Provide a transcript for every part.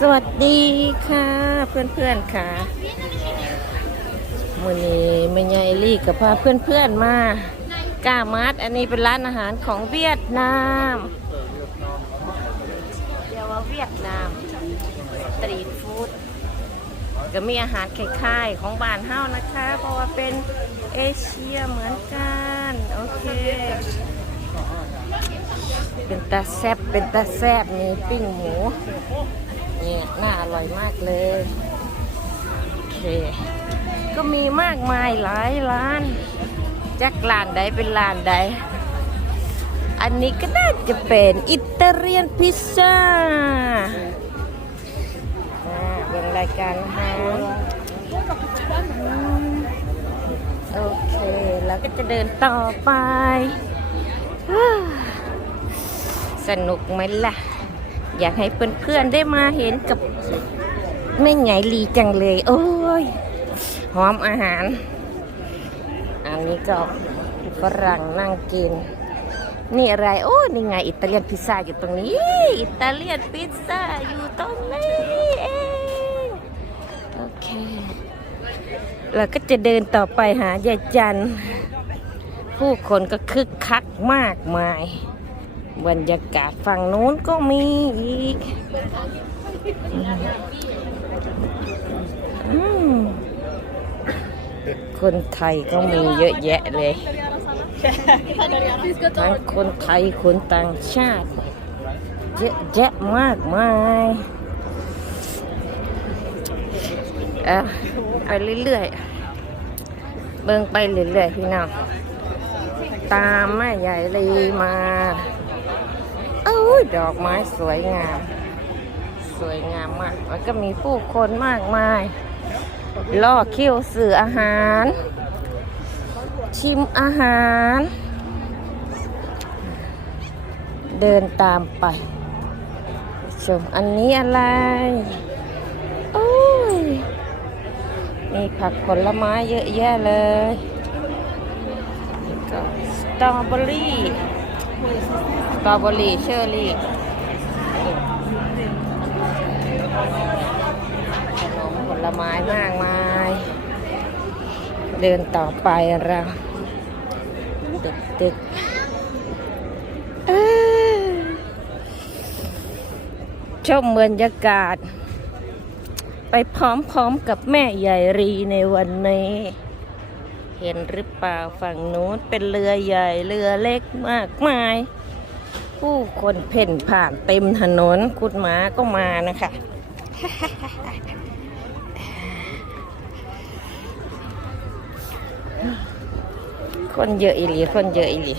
สวัสดีค่ะเพื่อนๆค่ะมื่อนี้แม่ยายลี่กับพาเพื่อนๆมากามาร์ทอันนี้เป็นร้านอาหารของเวียดนามเรียกว่าเวียดนามสตรีทฟู้ดก็มีอาหารคล้ายๆของบ้านเฮ้านะคะ เพราะว่าเป็นเอเชียเหมือนกัน โอเคเป็นตาแซบเป็นตาแซบมีปิ้งหมู นี่ยน่าอร่อยมากเลยโอเค ก็มีมากมายหลายร้านจักร้านใดเป็นร้านใด อันนี้ก็น่าจะเป็นอิตาเลียนพิซซ่าอ่าเป็นรายการอาหารโอเคแล้วก็จะเดินต่อไป สนุกไหมล่ะ อยากให้เพื่อนๆได้มาเห็นกับแม่ไงลีจังเลย โอ้ยหอมอาหาร อันนี้ก็ฝรั่งนั่งกิน นี่อะไร โอ้นี่ไง อิตาเลียนพิซซ่าอยู่ตรงนี้ อิตาเลียนพิซซ่าอยู่ตรงนี้เองโอเคแล้วก็จะเดินต่อไปหายายจัน ผู้คนก็คึกคักมากมาย บรรยากาศฝั่งนู้นก็มีอีกคนไทยก็มีเยอะแยะเลย ทั้งคนไทยคนต่างชาติเยอะแยะมากมายเอะไปเรื่อยๆ เบิ่งไปเรื่อยๆพี่น้อง ตามแม่ใหญ่ลีมา ดอกไม้สวยงาม สวยงามมากแล้วก็มีผู้คนมากมายล่อคิวสื่ออาหาร ชิมอาหาร เดินตามไป ชมอันนี้อะไรโอ้ยมีผักผลไม้เยอะแยะเลยนี่ก็สตรอเบอรี่ สตรอเบอรี่เชอร์รี่ขนมผลไม้มากมาย เดินต่อไปเราเด็กๆเอ้ยชมบรรยากาศ ไปพร้อมๆกับแม่ใหญ่รีในวันนี้ ห็นหรือเปล่าฝั่งนู้นเป็นเรือใหญ่เรือเล็กมากมาย ผู้คนเพ่นผ่านเต็มถนนคุณหมาก็มานะคะคนเยอะอีหลีคนเยอะอีหลี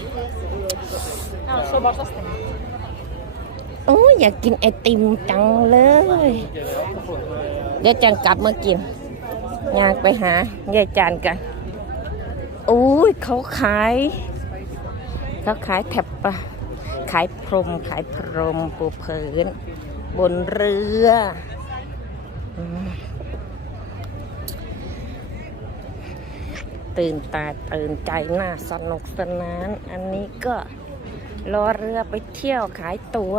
โอ้อยากกินไอติมจังเลย เดี๋ยวจันกลับมากินงานไปหายายจานกัน อุ้ยเขาขายเขาขายแถบปะขายพรมขายพรมปูเผิน บนเรือตื่นตาตื่นใจน่าสนุกสนาน อันนี้ก็รอเรือไปเที่ยวขายตัว๋ว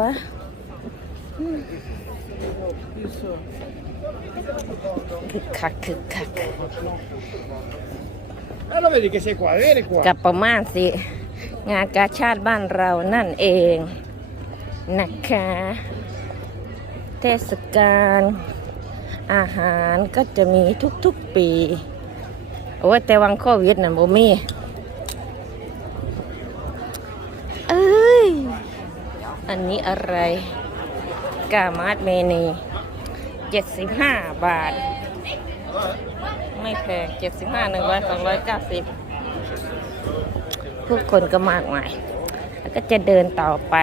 คึกคักคึกคัก Eh, lo vedi che sei qua, vieni qua. กับประมาณสิ งานกาชาติบ้านเรานั่นเองนะคะ เทศกาลอาหารก็จะมีทุกๆปี โอ้ยแต่วังโควิดน่ะบ่มี เอ้ย อันนี้อะไร กามาดเมนี75 บาท ไม่แพง75 100 290ผู้คนก็มากมาย แล้วก็จะเดินต่อไป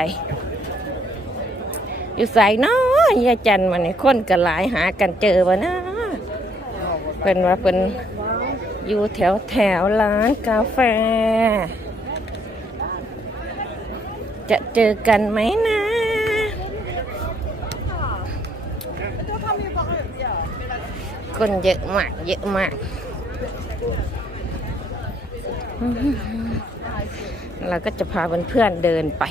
อยู่ใส่น้อยยาจันมันนี่คนก็หลายหากันเจอวะนะเป็นว่าเป็นอยู่แถวแถวร้านกาแฟ จะเจอกันไหมนะ คนเยอะมาก เยอะมาก เราก็จะพาเพื่อนๆเดินไป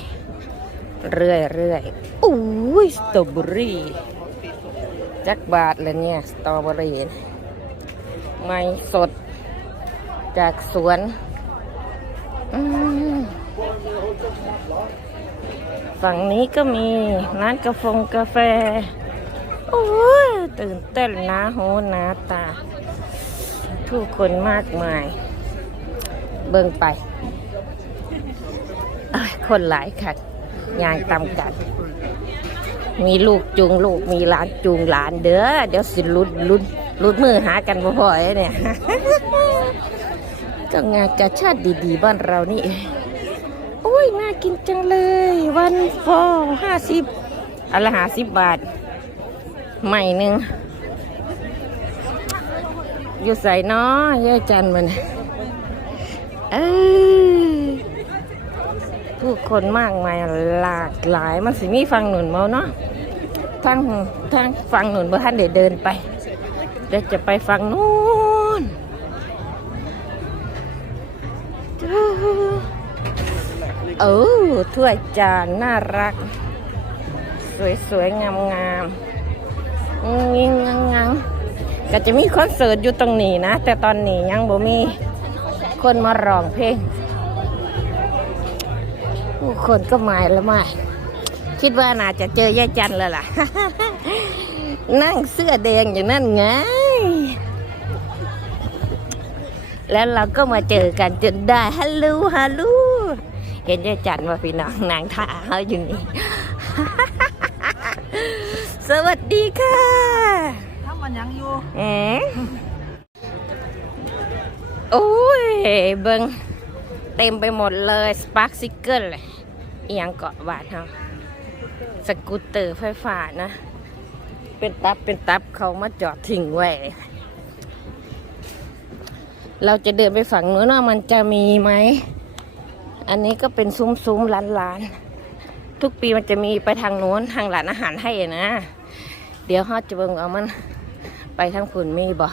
เรื่อยๆอุ้ยสตรอเบอรี่จักบาทเลยเนี่ย สตรอเบอรี่ไม่สดจากสวนฝั่งนี้ก็มีร้านกาแฟกาแฟ โอ้ยตื่นเต้นนะโหนาตาผู้คนมากมาย เบิ่งไป คนหลายค่ะยางตำกัน มีลูกจูงลูกมีหลานจูงหลานเด้อเดี๋ยวสิลุดลุดลุดมือหากันบ่อยเนี่ยก็งานกาชาติดีๆ บ้านเรานี่เองโอ้ย น่ากินจังเลย วันฟอห้าสิบอันละห้าสิบบาท ใหม่หนึ่งอยู่ใส่น้อยายจันมันเออผู้คนมากมายหลากหลายมันสิมีฟังหนุนเมาเนาะทางทางฟังหนุนเมื่อท่านเดี๋ยวเดินไปเดี๋ยวจะไปฟังนู้นเออถ้วยจานน่ารัก สวยๆ งามๆ งิงงังงังก็จะมีคอนเสิร์ตอยู่ตรงนี้นะ แต่ตอนนี้ยังบ่มีคนมาร้องเพลงผู้คนก็มาแล้วมาคิดว่าน่าจะเจอยายจันแล้วล่ะ นั่งเสื้อแดงอย่างนั้นไง แล้วเราก็มาเจอกันจนได้ฮัลโหลฮัลโหลเห็นยายจันว่าพี่น้องนางท่าเขาอยู่นี่ สวัสดีค่ะทำมันยังอยู่เอ๋โอ้ย เบิงเต็มไปหมดเลยสปาร์คซิเกิลเลยอหยังเกาะบาทเฮาสกูตเตอร์ไฟฟ้านะ เป็นตับเป็นตับเขามาจอดทิ้งไว้ เราจะเดินไปฝั่งนู้นว่ามันจะมีไหม อันนี้ก็เป็นซุ้มๆร้านๆ ทุกปีมันจะมีไปทางโน้นทางร้านอาหารให้นะ เดี๋ยวเขาจะเบิ่งเอามันไปทางฝุ่นมีบ่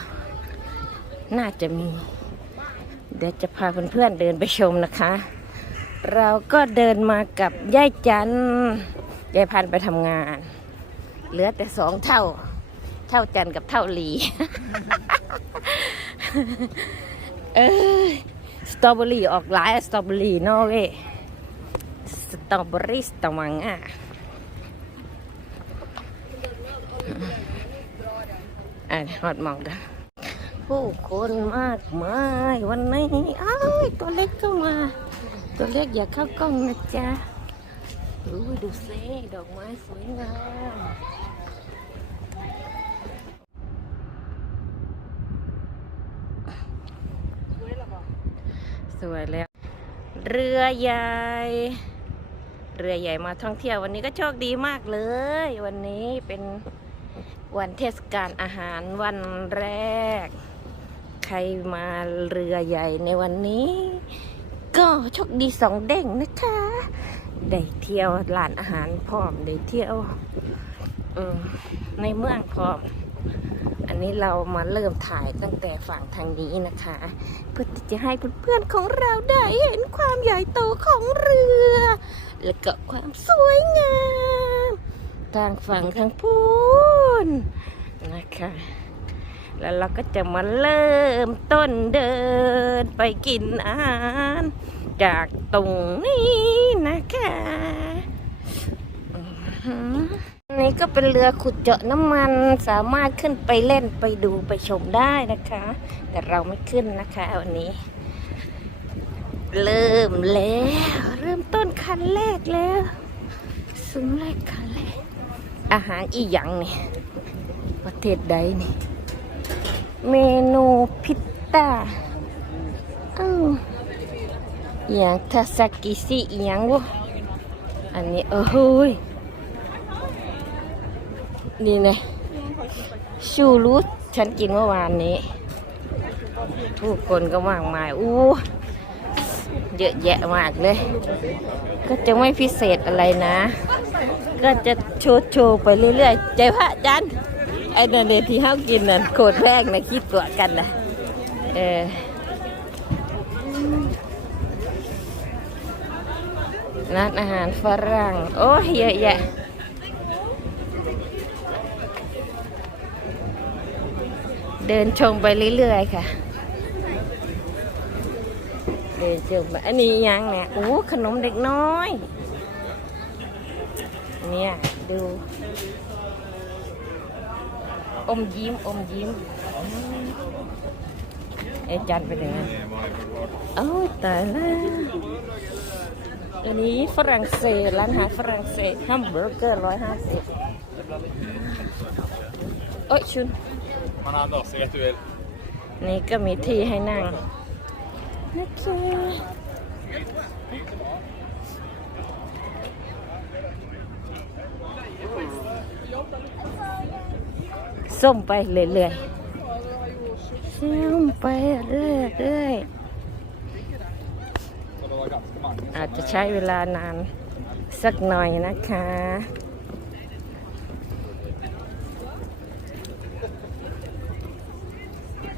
น่าจะมี เดี๋ยวจะพาเพื่อนๆเดินไปชมนะคะ เราก็เดินมากับยายจันยายพันไปทำงาน เหลือแต่สองเท่า เท่าจันกับเท่าหลีเออสตรอเบอรี่ออกหลายสตรอเบอรี่นอเวย ตรอเบอรี่สตรอมังอะอะหอดมองกันผู้คนมากมายวันนี้อ้ายตัวเล็กก็มา ตัวเล็กอย่าเข้ากล้องนะจ๊ะดูดูสิดอกไม้สวยงามสวยแล้ว เรือใหญ่ เรือใหญ่มาท่องเที่ยววันนี้ก็โชคดีมากเลย วันนี้เป็นวันเทศกาลอาหารวันแรก ใครมาเรือใหญ่ในวันนี้ ก็โชคดีสองเด้งนะคะได้เที่ยวร้านอาหารพร้อมได้เที่ยวในเมืองพร้อม นี้เรามาเริ่มถ่ายตั้งแต่ฝั่งทางนี้นะคะ เพื่อที่จะให้เพื่อนๆของเราได้เห็นความใหญ่โตของเรือ และก็ความสวยงามทางฝั่งทางพูนนะคะ แล้วเราก็จะมาเริ่มต้นเดินไปกินอาหารจากตรงนี้นะคะ ก็เป็นเรือขุดเจาะน้ำมันสามารถขึ้นไปเล่นไปดูไปชมได้นะคะ แต่เราไม่ขึ้นนะคะวันนี้ เริ่มแล้ว เริ่มต้นคันแรกแล้วซุ้มแรกคันแรก อาหารอีหยังนี่ประเทศใดนี่ เมนูพิตต้าอ้าวอหย่างทาซากิซิอหย่างวะอันนี้เออเฮ้ย นี่ไงชูรูทฉันกินเมื่อวานนี้ ผู้คนก็มากมาย อู้เยอะแยะมากเลย ก็จะไม่พิเศษอะไรนะ ก็จะโชว์โชว์ไปเรื่อยๆ ใจพระจันทร์ไอ้นนเนี่ยที่เขากินน่ะโคตรแพงนะคิดตัวกันนะเออร้านอาหารฝรั่ง โอ้เยอะแยะ เดินชมไปเรื่อยๆค่ะ เดินชมไปอันนี้ยังเนี่ยโอ้ขนมเด็กน้อย เนี่ยดู อมยิ้มอมยิ้มอืมเอจันไปไหนเอ้าตายแล้วอันนี้ฝรั่งเศสร้านอาหารฝรั่งเศสแฮมเบอร์เกอร์ร้อยห้าสิบโอ้ยชุน นี่ก็มีที่ให้นั่งโอเคส้มไปเรื่อยๆส้มไปเรื่อยๆอาจจะใช้เวลานานสักหน่อยนะคะ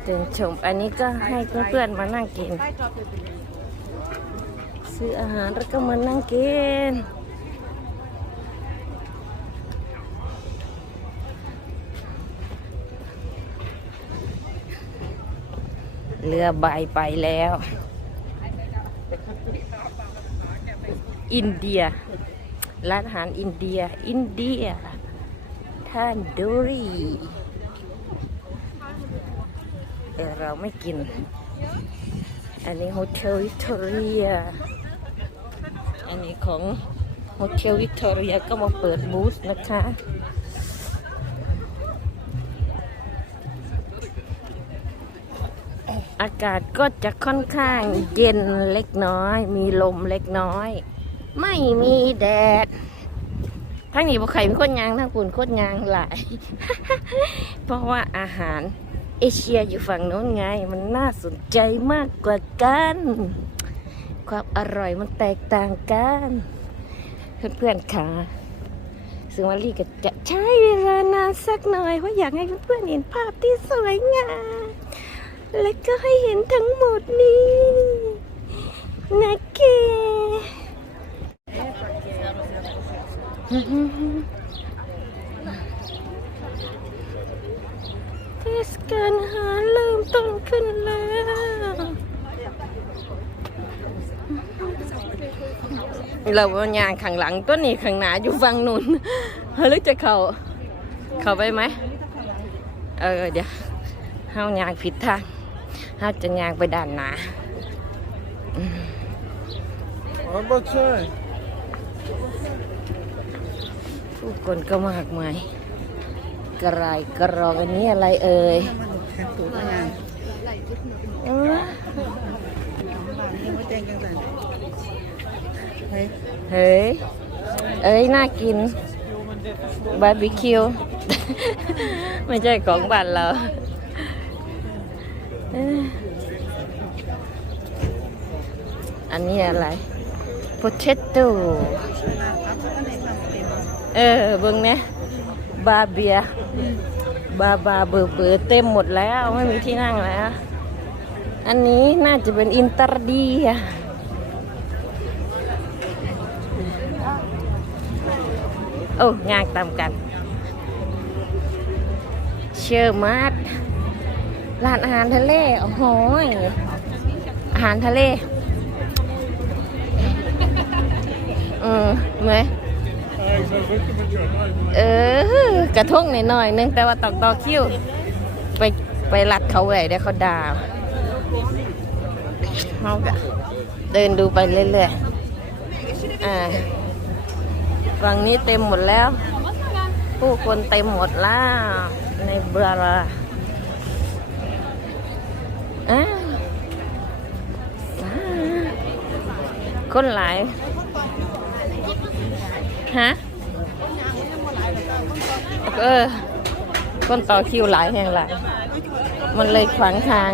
เดินชม อันนี้ก็ให้เพื่อนๆมานั่งกิน ซื้ออาหารแล้วก็มานั่งกิน เรือใบไปแล้ว อินเดีย ร้านอาหารอินเดีย อินเดีย ท่านดูรี แต่เราไม่กิน อันนี้โฮเทลวิกตอเรีย อันนี้ของโฮเทลวิกตอเรียก็มาเปิดบูธนะคะอากาศก็จะค่อนข้างเย็นเล็กน้อย มีลมเล็กน้อย ไม่มีแดดทั้งนี้บ่ไข่มีคนยางทั้งคุณโคตรยางหลาย เพราะว่าอาหาร เอเชียอยู่ฝั่งโน้นไง มันน่าสนใจมากกว่ากัน ความอร่อยมันแตกต่างกัน เพื่อนๆค่ะซึ่งวันลี่ก็จะใช้เวลานานสักหน่อย เพราะอยากให้เพื่อนๆเห็นภาพที่สวยงาม และก็ให้เห็นทั้งหมดนี้นะเก เทศกาลอาหารเริ่มต้นขึ้นแล้วเราเอายางข้างหลังตัวนี้ข้างหน้าอยู่ฝั่งนู้นหรือจะเข้าเข้าไปไหมเออเดี๋ยวเฮายางผิดทางเฮาจะยางไปด้านหน้า Ja, bara kör. ผู้คนก็มากมาย กระไรกระรอกอันนี้อะไรเอ่ยเออเฮ้ย เอ้ย น่ากิน บาร์บีคิว ไม่ใช่ของบ้านเราอันนี้อะไร potato เออเบิ่งเนี่ย บาเบีย บาบาเบอร์เบอร์เต็มหมดแล้วไม่มีที่นั่งแล้ว อันนี้น่าจะเป็นอินเตอร์ดีอะโอ้งานตามกัน เชื่อมาดร้านอาหารทะเลโอ้โหอาหารทะเล อืมเหม เออกระทงหน่อยๆนึงแต่ว่าตองต่อคิ้วไปไปรัดเขาไว้เดี๋ยวเขาด่าเขาก็เดินดูไปเรื่อยๆอ่าฝั่งนี้เต็มหมดแล้ว ผู้คนเต็มหมดแล้วในเบอร์อ่าคนหลายฮะ เออคนต่อคิวหลายแห่งหลายมันเลยขวางทาง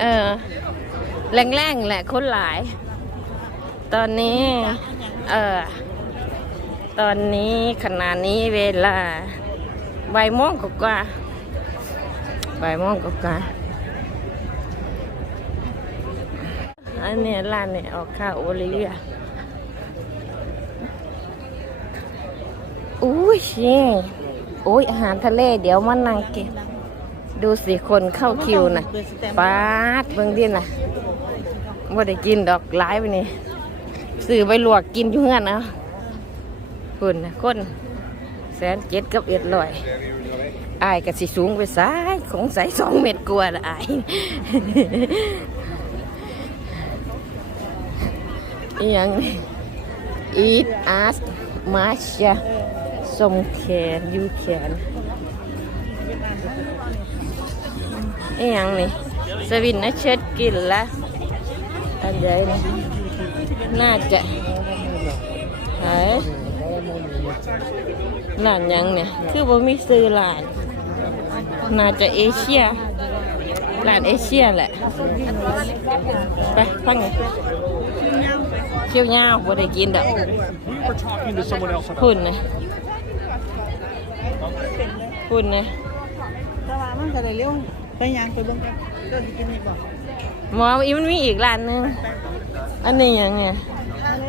เออแรงๆแหละคนหลาย ตอนนี้ เออตอนนี้ขณะนี้เวลาบ่ายโมงกว่าบ่ายโมงกว่าอันนี้ร้านเนี่ยออกข้าวโอลิเวีย อุ้ยเชี่ยโอ้ยอาหารทะเล เดี๋ยวมานั่งกิน ดูสิคนเข้าคิวนะปาดเบิ่งดิน่ะว่าได้กินดอกหลายไปนี่ซื้อไปลวกกินอยู่เฮือนเอาคุณนะคนแสนเจ็ดกับเอ็ดลอยอายกับสิสูงไปซ้ายของใสสองเม็ดกลัวาละอายอหยังนี่ eat as much สม แขนยูแขนอหยังนี่สวินนะเช็ดกินละอันใดนี่น่าจะหายร้านหยังเนี่ยคือบ่มีซื้อร้าน น่าจะเอเชียร้านเอเชียแหละ ไปฟังไงเคี่ยวยาวบ่ได้กินดอก We were talking to someone else about คุณนะ คุณนะแต่ว่ามันก็ได้เร็วไปยังไปเบิ่งกันก็สิกินนี่บ่หมออีมันมีอีกร้านหนึง อันนี้ยังไง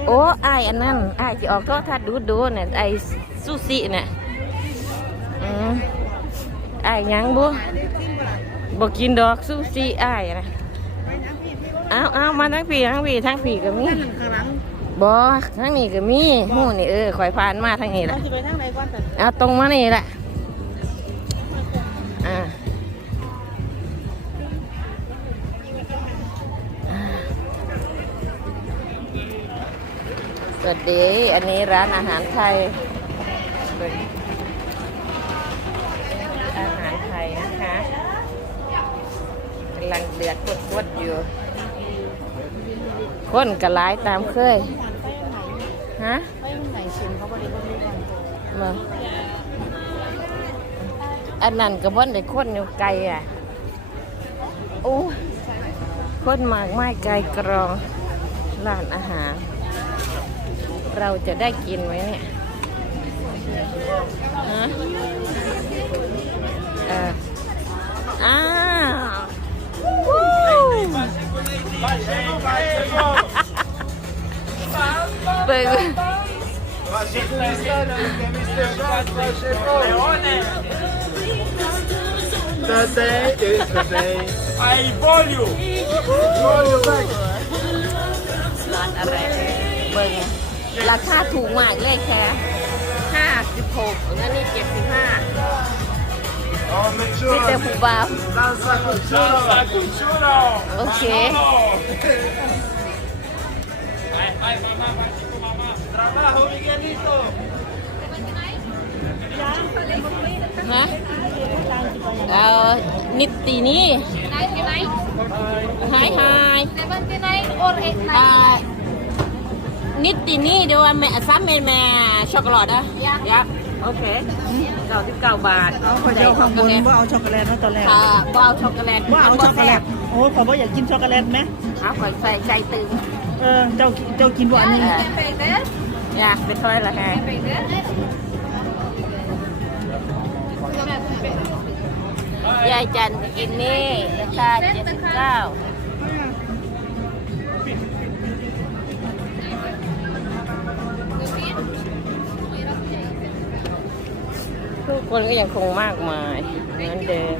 โอ้ไอายอันนั้นไอายที่ออกโทอทัศน์ดูดูๆเนี่ยไอซูซิเนี่ยอืมไอายหยังบุบอกกินดอกซูซิไอายนะอ้าวอ้าวมาทั้งปีทั้งปีทั้งปีก็มีข้างหลัง บอทั้งนี้ก็มีหูนี่เออข่อยผ่านมาทั้งนี้แหเราละสิไปทางไหนก่อนแต่เอาตรงมานี่แหละอ่าสวัสดี อันนี้ร้านอาหารไทยเป็นอาหารไทยนะคะกำลังเดือดพดๆอยู่ คนกระไลายตามเคย ฮะไปไหนชิมเขาบ่ได้บ่มีก่อนมาอันนั้นก็บ่นได้คนอยู่ไกลอะโอ้ยคนมากไม้ไกลกรองร้านอาหาร เราจะได้กินไหมเนี่ยฮะเอออ้าว วู้เบิ่ง The day is the day. I voglio. ร้านอะไรเบิ่งราคาถูกมากเลยแค่ห้าสิบหกอันนี้เจ็ดสิบห้า Oh, นี่แต่ผู้บ่าว Danza cucciolo. โอเค Trabajo, Miguelito. นะเอานิตตินี่99หายหาย79 or 89อ่านิตตินี่เดี๋ยวว่าแม่ซ้ำแม่แม่ช็อกโกแลตอะยับโอเคเก้าสิบเก้าบาทเอาขอเดียวข้างบนบ่เอาช็อกโกแลตเนาะตอนแรกค่ะบ่เอาช็อกโกแลตว่าเอาช็อกโกแลต โอ้ขอบ่อยากกินช็อกโกแลตไหมเอาข่อยใส่ใจตึงเออเจ้าเจ้ากินบ่อันนี้ Pay this อยากไปถ้อยละแฮะ Pay this ยายจันกินนี่ราคาเจ็ดสิบเก้าทุกคนก็ยังคงมากมายเหมือนเดิม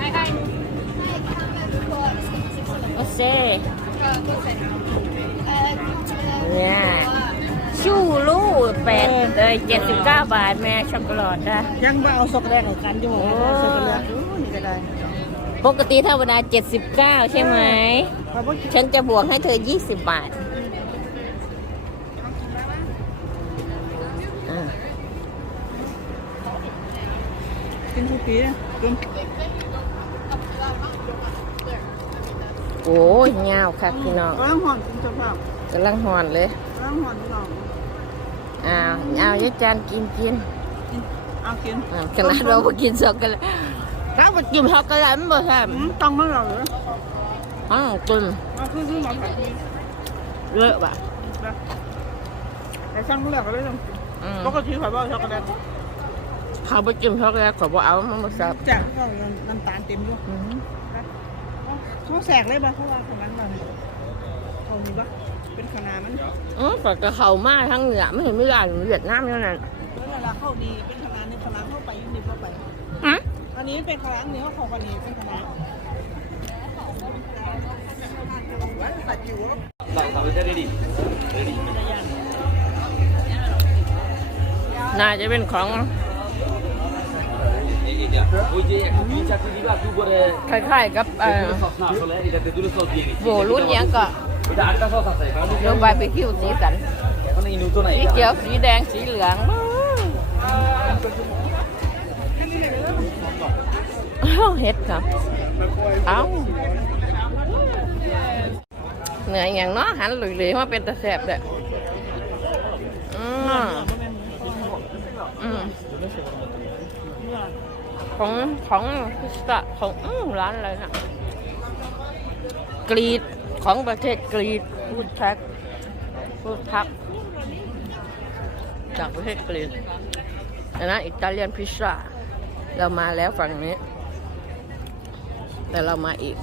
Hi hi โอ เซเนี่ยชูลูแปดเอ้ยเจ็ดสิบเก้าบาท แม่ช็อกโกแลตนะยังบ่เอาช็อกโกแลตให้กันอยู่ช็อกโกแลตโอ้นี่ก็ได้ปกติธรรมดา79ใช่ไหมขอบ่กินฉันจะบวกให้เธอ20บาทอ่ากินทุกปีกิน โอ้ยเงาวค่ะพี่น้องกำลังห่อนกินเจ้าภาพกำลังหอนเลยกำลังห่อนพี่น้องอ้าวเอายายจานกินกินเอากินอ่าขนาดเราไปกินช็อกโกแลตถ้าไปกินช็อกโกแลตมันบ่แซ่บอืมต้องมาเราเหรออ้าวกินเอาคือคือหมอผัดดีเลอะบ่ะแต่ช่างรู้แล้วก็เลยต้องอืมปกติข่อยบ่เอาช็อกโกแลตเขาไปกินช็อกโกแลตขอบอกเอามันบ่แซ่บแจกเขาน้ำตาลเต็มอยู่อืม เขาแสกเลยบ่เขาว่าขนาดนั้นเขามีบ่เป็นขนาดมันอืมแต่กระเขามากทั้งเหนือไม่เห็นไม่ได้เวียดนามเท่านั้นเออเขาดีเป็นคณะในคณะเข้าไปยูนิฟเข้าไปอืมอันนี้เป็นคณะนี้เขาของกันนี้เป็นคณะน่าจะเป็นของ คล้ายๆกับโบรุ่นยังก็เดนไปไปคิวสีสันสีเขียวสีแดงสีเหลืองเอาเห็ดครับเอาเหนื่อยอย่างเนาะหันหลุยๆมาเป็นตะแสบเลย ของของพิซซ่าของร้านอะไรนะกรีดของประเทศกรีดฟูดแท็กฟูดทัก จากประเทศกรีซอันนั้นอิตาเลียนพิซซ่าเรามาแล้วฝั่งนี้ แต่เรามาอีก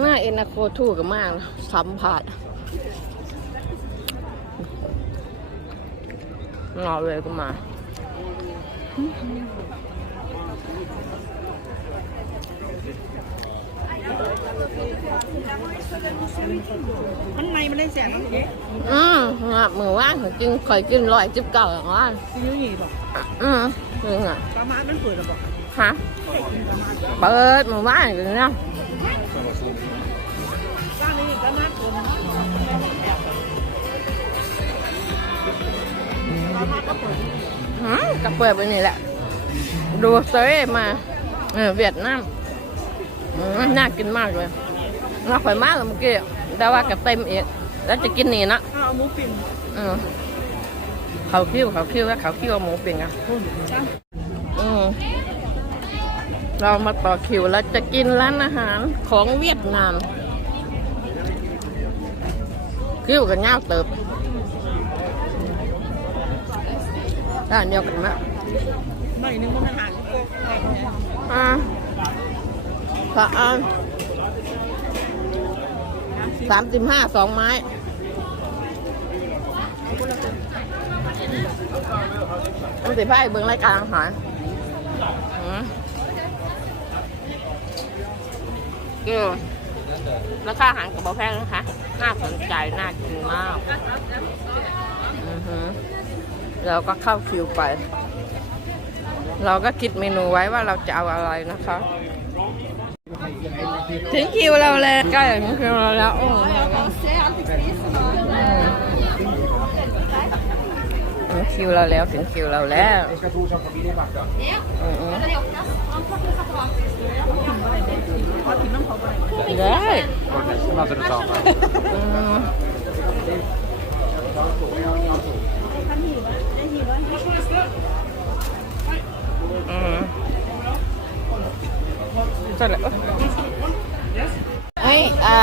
หน้าเอนาโคทูกับมากสัมผัสนอเวย์ก็มา มันในมันได้แสงมันเอ๊ะอืมอะมือว่างกินคอยกินร้อยจิบเก่าอย่างว่าซีอิ๊วหยีบอกอืมนี่ไงประมาณมันเปิดหรอเปล่าฮะเปิดมือว่างอย่างนี้นะร้านนี้ก็น่ากินประก็เปิดไปนี่แหละ ดูเซยมาเออเวียดนาม น่ากินมากเลยน่าข่อยมากเลยเมื่อกี้แต่ว่ากระเต็มอีกแล้วจะกินนี่นะเอาหมูปิ้งอืมเขาคิ้วเขาคิ้วแล้วเขาคิ้วหมูปิ้งอะอืมเรามาต่อคิวแล้วจะกินร้านอาหารของเวียดนามคิ้วกับเงาวเติบร้านเดียวกันไหมไม่นึงมันอาหารโคกอ่า สาสามสิบห้าสองไม้ต้องสิบห้าเบิ้งรายการอาหารอืมก็ราคาอาหารกับแพงนะคะ น่าสนใจ น่ากินมากอือหือเราก็เข้าคิวไป เราก็คิดเมนูไว้ว่าเราจะเอาอะไรนะคะ ถึงคิวเราแล้วใกล้ถึงคิวเราแล้วโอ้ถึงคิวเราแล้วถึงคิวเราแล้วได้อืม อืมเสร็จแล้วเฮ้ยอ่า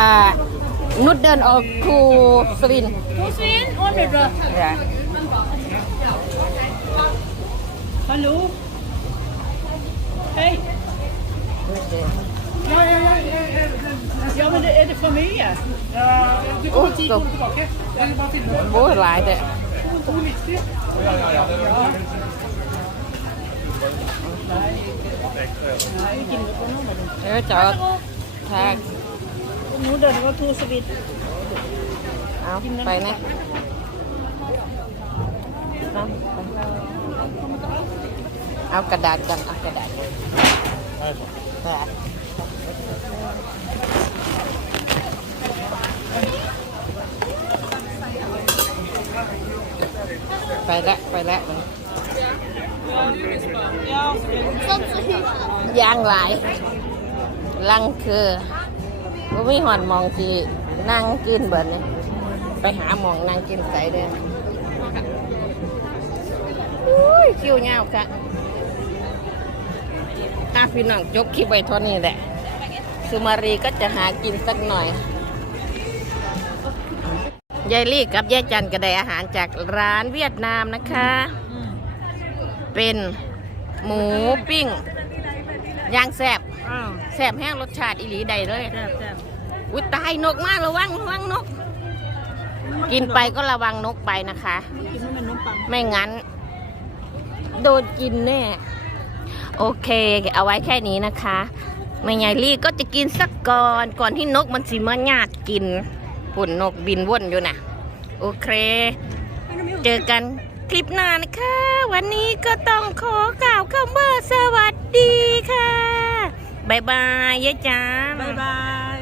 นุดเดินออกทูสวิน Muslim order. อย่าฮัลโหลเฮ้ยนุดเดิน Ja, men det, är det familjen? โอ้ตกโอ้ยหลายแต่ เดี๋ยวจอดทางหนูเดินก็ทูสวิตเอาไปนะเอาเอากระดาษกันเอากระดาษกระดาษไปละไปละมัน ยางหลาย ลังคือบ่มีหอนมองที่นั่งกินเบิดนี่ไปหาหมองนั่งกินใส่เด้ออุ้ยคิวยาค่ะตาพี่น้องจบคลิปไว้เท่านี้แหละ สุมารีก็จะหากินสักหน่อย ยายลี่กับยายจันก็ได้อาหารจากร้านเวียดนามนะคะ เป็นหมูปิ้งย่างแซ่บอ้าวแซ่บแห้งรสชาติอีหลีใดเลยแซ่บแซ่บอุ้ยตายนกมากระวังระวังนก กินไปก็ระวังนกไปนะคะ กินให้มันน้ำปังไม่งั้น โดนกินแน่ โอเค เอาไว้แค่นี้นะคะแม่ใหญ่ลี่ก็จะกินสักก่อนก่อนที่นกมันสิมาญาติกินปุ่นนกบินว่นอยู่นะโอเค เจอกัน คลิปหน้านะคะ วันนี้ก็ต้องขอกล่าวคำว่าสวัสดีค่ะ บ๊ายบายยายจ๋าบ๊ายบาย